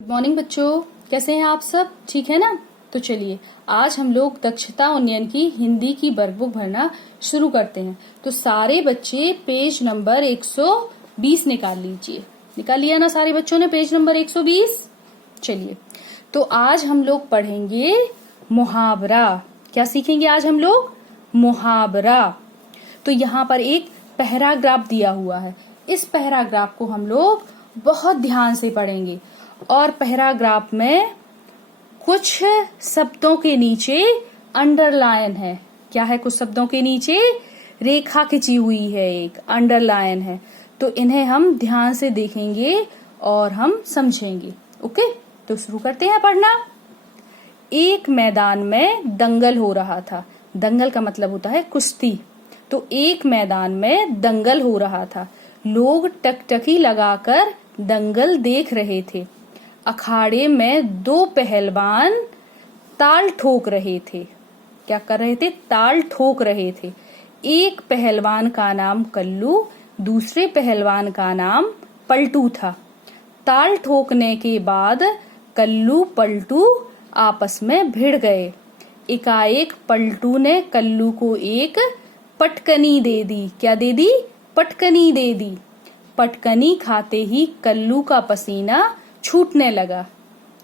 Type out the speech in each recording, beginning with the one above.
Good morning बच्चों, कैसे हैं आप सब? ठीक है ना? तो चलिए आज हम लोग दक्षता उन्नयन की हिंदी की वर्कबुक भरना शुरू करते हैं। तो सारे बच्चे पेज नंबर 120 निकाल लीजिए। निकाल लिया ना सारे बच्चों ने पेज नंबर 120? चलिए, तो आज हम लोग पढ़ेंगे मुहावरा। क्या सीखेंगे आज हम लोग? मुहावरा। तो यहाँ पर एक पैराग्राफ दिया हुआ है। इस पैराग्राफ को हम लोग बहुत ध्यान से पढ़ेंगे और पैराग्राफ में कुछ शब्दों के नीचे अंडरलाइन है। क्या है? कुछ शब्दों के नीचे रेखा खिंची हुई है, एक अंडरलाइन है। तो इन्हें हम ध्यान से देखेंगे और हम समझेंगे। ओके, तो शुरू करते हैं पढ़ना। एक मैदान में दंगल हो रहा था। दंगल का मतलब होता है कुश्ती। तो एक मैदान में दंगल हो रहा था। लोग टकटकी लगाकर दंगल देख रहे थे। अखाड़े में दो पहलवान ताल ठोक रहे थे। क्या कर रहे थे? ताल ठोक रहे थे। एक पहलवान का नाम कल्लू, दूसरे पहलवान का नाम पलटू था। ताल ठोकने के बाद कल्लू पलटू आपस में भिड़ गए। एकाएक पलटू ने कल्लू को एक पटकनी दे दी। क्या दे दी? पटकनी दे दी। पटकनी खाते ही कल्लू का पसीना छूटने लगा।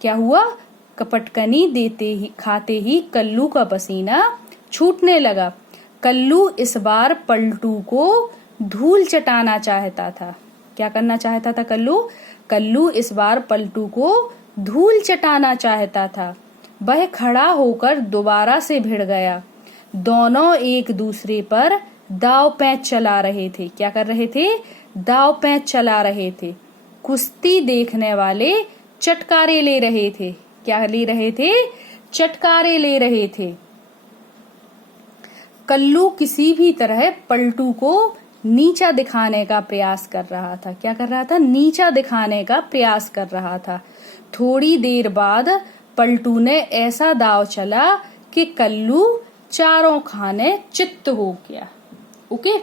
क्या हुआ? पटकनी खाते ही कल्लू का पसीना छूटने लगा। कल्लू इस बार पलटू को धूल चटाना चाहता था। क्या करना चाहता था कल्लू? कल्लू इस बार पलटू को धूल चटाना चाहता था। वह खड़ा होकर दोबारा से भिड़ गया। दोनों एक दूसरे पर दाव पैंच चला रहे थे। क्या कर रहे थे? दाव पैंच चला रहे थे। कुश्ती देखने वाले चटकारे ले रहे थे। क्या ले रहे थे? चटकारे ले रहे थे। कल्लू किसी भी तरह पलटू को नीचा दिखाने का प्रयास कर रहा था। क्या कर रहा था? नीचा दिखाने का प्रयास कर रहा था। थोड़ी देर बाद पलटू ने ऐसा दाव चला कि कल्लू चारों खाने चित्त हो गया। ओके,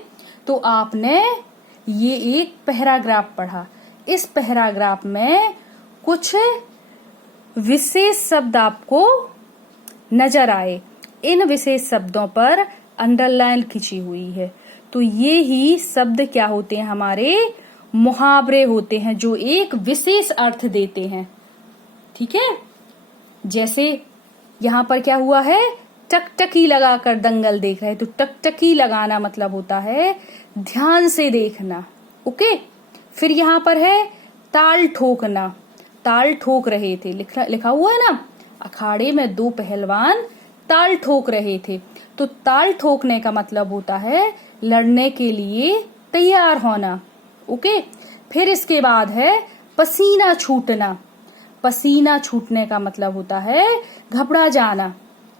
तो आपने ये एक पैराग्राफ पढ़ा। इस पैराग्राफ में कुछ विशेष शब्द आपको नजर आए। इन विशेष शब्दों पर अंडरलाइन खिंची हुई है। तो ये ही शब्द क्या होते हैं? हमारे मुहावरे होते हैं, जो एक विशेष अर्थ देते हैं। ठीक है? जैसे यहाँ पर क्या हुआ है? टकटकी लगाकर दंगल देख रहे। तो टकटकी लगाना मतलब होता है ध्यान से देखना। ओके, फिर यहाँ पर है ताल ठोकना। ताल ठोक रहे थे, लिखा हुआ है ना। अखाड़े में दो पहलवान ताल ठोक रहे थे। तो ताल ठोकने का मतलब होता है लड़ने के लिए तैयार होना। ओके, फिर इसके बाद है पसीना छूटना। पसीना छूटने का मतलब होता है घबरा जाना।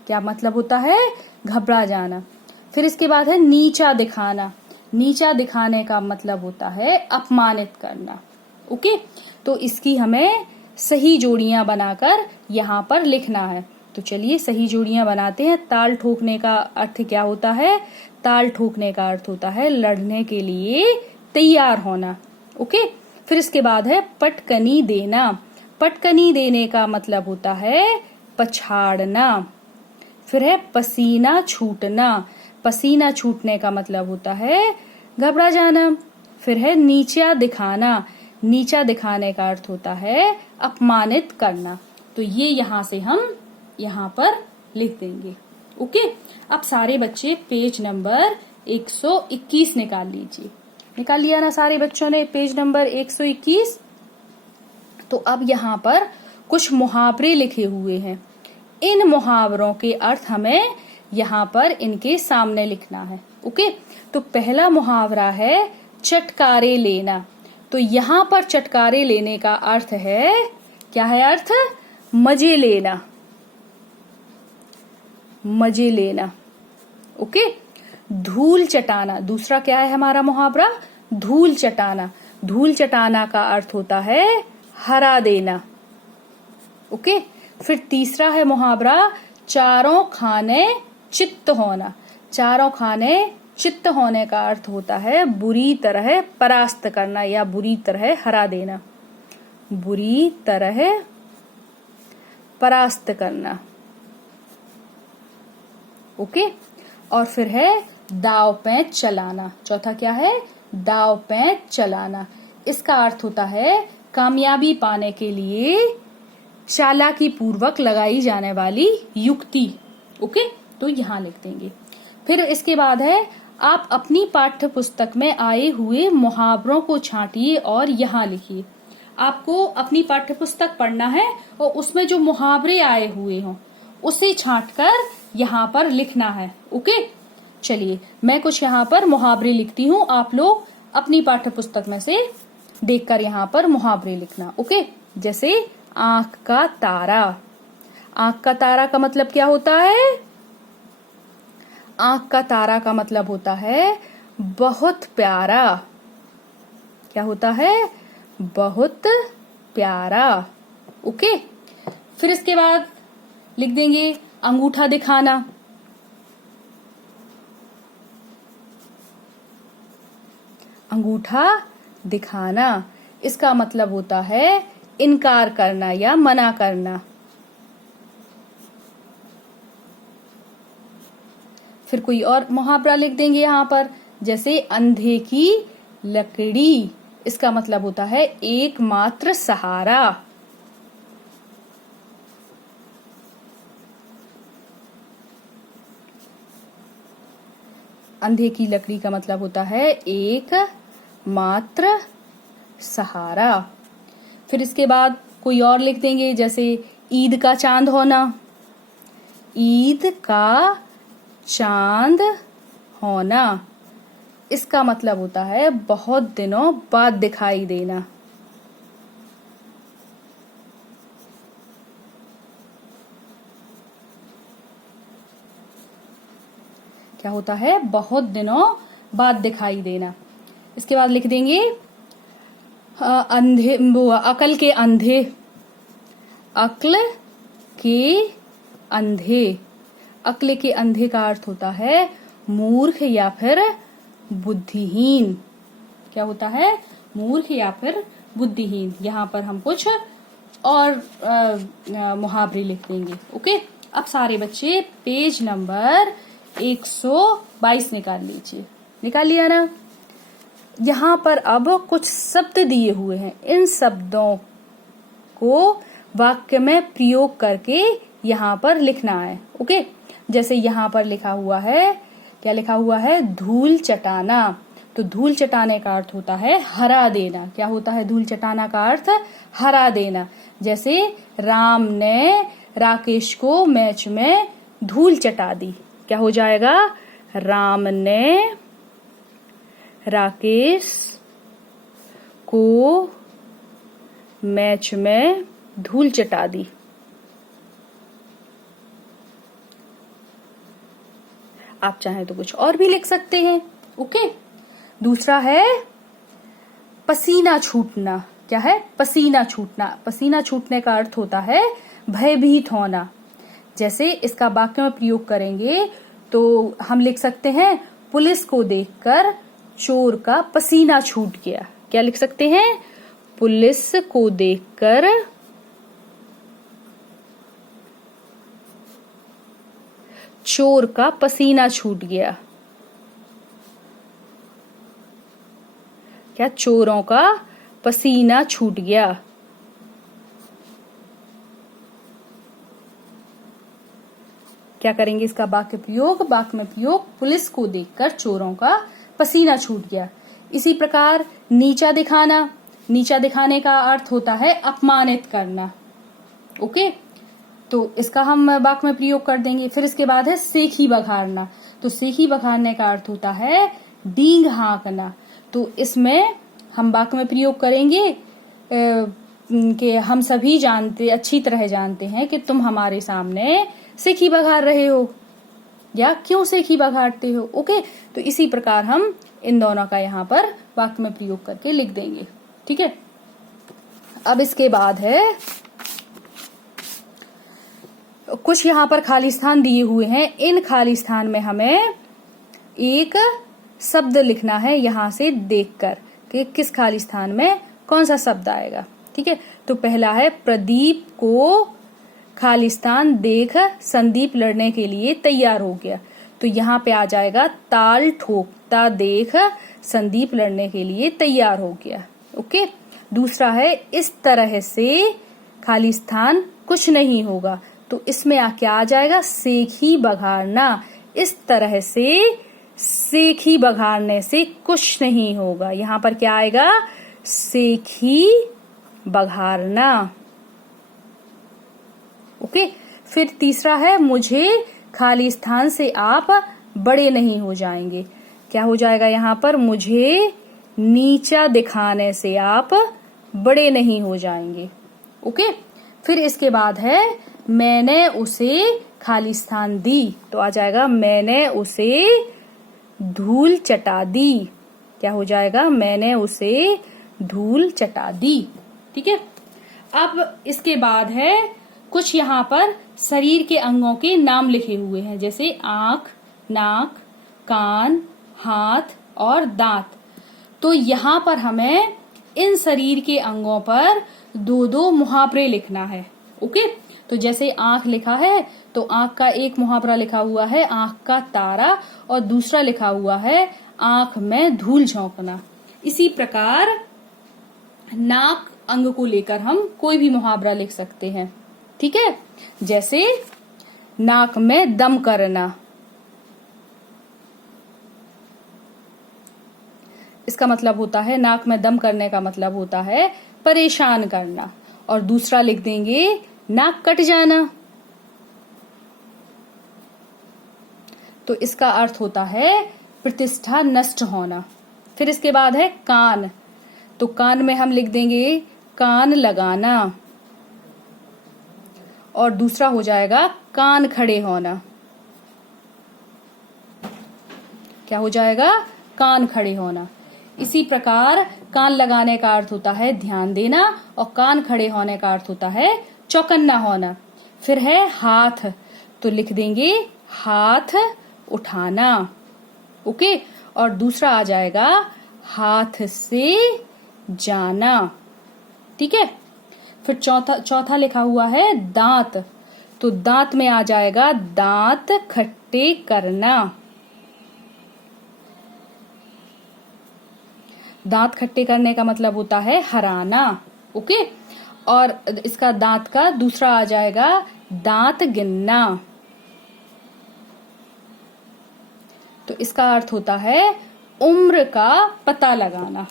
क्या मतलब होता है? घबरा जाना। फिर इसके बाद है नीचा दिखाना। नीचा दिखाने का मतलब होता है अपमानित करना। ओके, तो इसकी हमें सही जोड़ियां बनाकर यहाँ पर लिखना है। तो चलिए सही जोड़ियां बनाते हैं। ताल ठोकने का अर्थ क्या होता है? ताल ठोकने का अर्थ होता है लड़ने के लिए तैयार होना। ओके, फिर इसके बाद है पटकनी देना। पटकनी देने का मतलब होता है पछाड़ना। फिर है पसीना छूटना। पसीना छूटने का मतलब होता है घबरा जाना। फिर है नीचा दिखाना। नीचा दिखाने का अर्थ होता है अपमानित करना। तो ये यहाँ से हम यहाँ पर लिख देंगे। ओके, अब सारे बच्चे पेज नंबर 121 निकाल लीजिए। निकाल लिया ना सारे बच्चों ने पेज नंबर 121? तो अब यहाँ पर कुछ मुहावरे लिखे हुए हैं। इन मुहावरों के अर्थ हमें यहाँ पर इनके सामने लिखना है। ओके, तो पहला मुहावरा है चटकारे लेना। तो यहाँ पर चटकारे लेने का अर्थ है, क्या है अर्थ? मजे लेना। मजे लेना। ओके, धूल चटाना। दूसरा क्या है हमारा मुहावरा? धूल चटाना। धूल चटाना का अर्थ होता है हरा देना। ओके, फिर तीसरा है मुहावरा चारों खाने चित्त होना। चारों खाने चित्त होने का अर्थ होता है बुरी तरह परास्त करना या बुरी तरह हरा देना। बुरी तरह परास्त करना। ओके, और फिर है दाव पैंच चलाना। चौथा क्या है? दाव पैंच चलाना। इसका अर्थ होता है कामयाबी पाने के लिए चालाकी पूर्वक लगाई जाने वाली युक्ति। ओके, तो यहाँ लिख देंगे। फिर इसके बाद है आप अपनी पाठ्य पुस्तक में आए हुए मुहावरों को छांटिए और यहाँ लिखिए। आपको अपनी पाठ्य पुस्तक पढ़ना है और उसमें जो मुहावरे आए हुए हों उसे छांटकर यहाँ पर लिखना है। ओके, चलिए मैं कुछ यहाँ पर मुहावरे लिखती हूँ, आप लोग अपनी पाठ्य पुस्तक में से देखकर यहाँ पर मुहावरे लिखना। ओके, जैसे आंख का तारा। आंख का तारा का मतलब क्या होता है? आंख का तारा का मतलब होता है बहुत प्यारा। क्या होता है? बहुत प्यारा। ओके, फिर इसके बाद लिख देंगे अंगूठा दिखाना। अंगूठा दिखाना इसका मतलब होता है इनकार करना या मना करना। फिर कोई और मुहावरा लिख देंगे यहाँ पर, जैसे अंधे की लकड़ी। इसका मतलब होता है एकमात्र सहारा। अंधे की लकड़ी का मतलब होता है एक मात्र सहारा। फिर इसके बाद कोई और लिख देंगे, जैसे ईद का चांद होना। ईद का चांद होना इसका मतलब होता है बहुत दिनों बाद दिखाई देना। क्या होता है? बहुत दिनों बाद दिखाई देना। इसके बाद लिख देंगे अंधे, अकल के अंधे। अक्ल के अंधे। अक्ल के अंधे का अर्थ होता है मूर्ख या फिर बुद्धिहीन। क्या होता है? मूर्ख या फिर बुद्धिहीन। यहाँ पर हम कुछ और मुहावरे लिख देंगे। ओके, अब सारे बच्चे पेज नंबर 122 निकाल लीजिए। निकाल लिया ना? यहाँ पर अब कुछ शब्द दिए हुए हैं, इन शब्दों को वाक्य में प्रयोग करके यहाँ पर लिखना है। ओके, जैसे यहाँ पर लिखा हुआ है, क्या लिखा हुआ है? धूल चटाना। तो धूल चटाने का अर्थ होता है हरा देना। क्या होता है धूल चटाना का अर्थ? हरा देना। जैसे राम ने राकेश को मैच में धूल चटा दी। क्या हो जाएगा? राम ने राकेश को मैच में धूल चटा दी। आप चाहें तो कुछ और भी लिख सकते हैं। ओके, दूसरा है पसीना छूटना। क्या है? पसीना छूटना। पसीना छूटने का अर्थ होता है भयभीत होना। जैसे इसका वाक्य में प्रयोग करेंगे तो हम लिख सकते हैं पुलिस को देखकर चोर का पसीना छूट गया। क्या लिख सकते हैं? पुलिस को देखकर चोर का पसीना छूट गया। क्या? चोरों का पसीना छूट गया। क्या करेंगे इसका वाक्य प्रयोग? वाक्य में प्रयोग पुलिस को देखकर चोरों का पसीना छूट गया। इसी प्रकार नीचा दिखाना। नीचा दिखाने का अर्थ होता है अपमानित करना। ओके, तो इसका हम वाक्य में प्रयोग कर देंगे। फिर इसके बाद है सेखी बघारना। तो सेखी बघारने का अर्थ होता है डींग हाँकना। तो इसमें हम वाक्य में प्रयोग करेंगे कि हम सभी अच्छी तरह जानते हैं कि तुम हमारे सामने सेखी बघार रहे हो या क्यों सेखी बघारते हो। ओके, तो इसी प्रकार हम इन दोनों का यहाँ पर वाक्य में प्रयोग करके लिख देंगे। ठीक है, अब इसके बाद है कुछ यहाँ पर खाली स्थान दिए हुए हैं। इन खाली स्थान में हमें एक शब्द लिखना है यहाँ से देखकर कि किस खाली स्थान में कौन सा शब्द आएगा। ठीक है, तो पहला है प्रदीप को खालिस्तान देख संदीप लड़ने के लिए तैयार हो गया। तो यहाँ पे आ जाएगा ताल ठोकता देख संदीप लड़ने के लिए तैयार हो गया। ओके। दूसरा है इस तरह से खालिस्तान कुछ नहीं होगा। तो इसमें क्या आ जाएगा, सेखी बघाड़ना। इस तरह से सेखी बघाड़ने से कुछ नहीं होगा। यहाँ पर क्या आएगा, सेखी बघाड़ना। ओके। फिर तीसरा है मुझे खालिस्तान से आप बड़े नहीं हो जाएंगे। क्या हो जाएगा यहाँ पर, मुझे नीचा दिखाने से आप बड़े नहीं हो जाएंगे। ओके। फिर इसके बाद है मैंने उसे खालिस्तान दी। तो आ जाएगा मैंने उसे धूल चटा दी। क्या हो जाएगा, मैंने उसे धूल चटा दी। ठीक है। अब इसके बाद है कुछ यहाँ पर शरीर के अंगों के नाम लिखे हुए हैं, जैसे आंख, नाक, कान, हाथ और दांत। तो यहाँ पर हमें इन शरीर के अंगों पर दो दो मुहावरे लिखना है। ओके। तो जैसे आंख लिखा है तो आंख का एक मुहावरा लिखा हुआ है आंख का तारा, और दूसरा लिखा हुआ है आंख में धूल झोंकना। इसी प्रकार नाक अंग को लेकर हम कोई भी मुहावरा लिख सकते हैं। ठीक है। जैसे नाक में दम करना, इसका मतलब होता है, नाक में दम करने का मतलब होता है परेशान करना। और दूसरा लिख देंगे नाक कट जाना, तो इसका अर्थ होता है प्रतिष्ठा नष्ट होना। फिर इसके बाद है कान। तो कान में हम लिख देंगे कान लगाना, और दूसरा हो जाएगा कान खड़े होना। क्या हो जाएगा, कान खड़े होना। इसी प्रकार कान लगाने का अर्थ होता है ध्यान देना, और कान खड़े होने का अर्थ होता है चौकन्ना होना। फिर है हाथ। तो लिख देंगे हाथ उठाना। ओके। और दूसरा आ जाएगा हाथ से जाना। ठीक है। फिर चौथा लिखा हुआ है दांत। तो दांत में आ जाएगा दांत खट्टे करना। दांत खट्टे करने का मतलब होता है हराना। ओके। और इसका दांत का दूसरा आ जाएगा दांत गिनना। तो इसका अर्थ होता है उम्र का पता लगाना।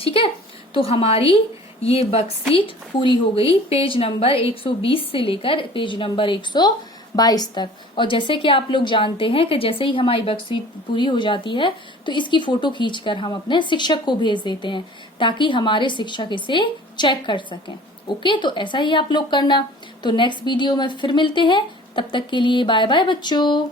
ठीक है। तो हमारी ये वर्कशीट पूरी हो गई, पेज नंबर 120 से लेकर पेज नंबर 122 तक। और जैसे कि आप लोग जानते हैं कि जैसे ही हमारी वर्कशीट पूरी हो जाती है तो इसकी फोटो खींचकर हम अपने शिक्षक को भेज देते हैं, ताकि हमारे शिक्षक इसे चेक कर सकें। ओके। तो ऐसा ही आप लोग करना। तो नेक्स्ट वीडियो में फिर मिलते हैं, तब तक के लिए बाय बाय बच्चों।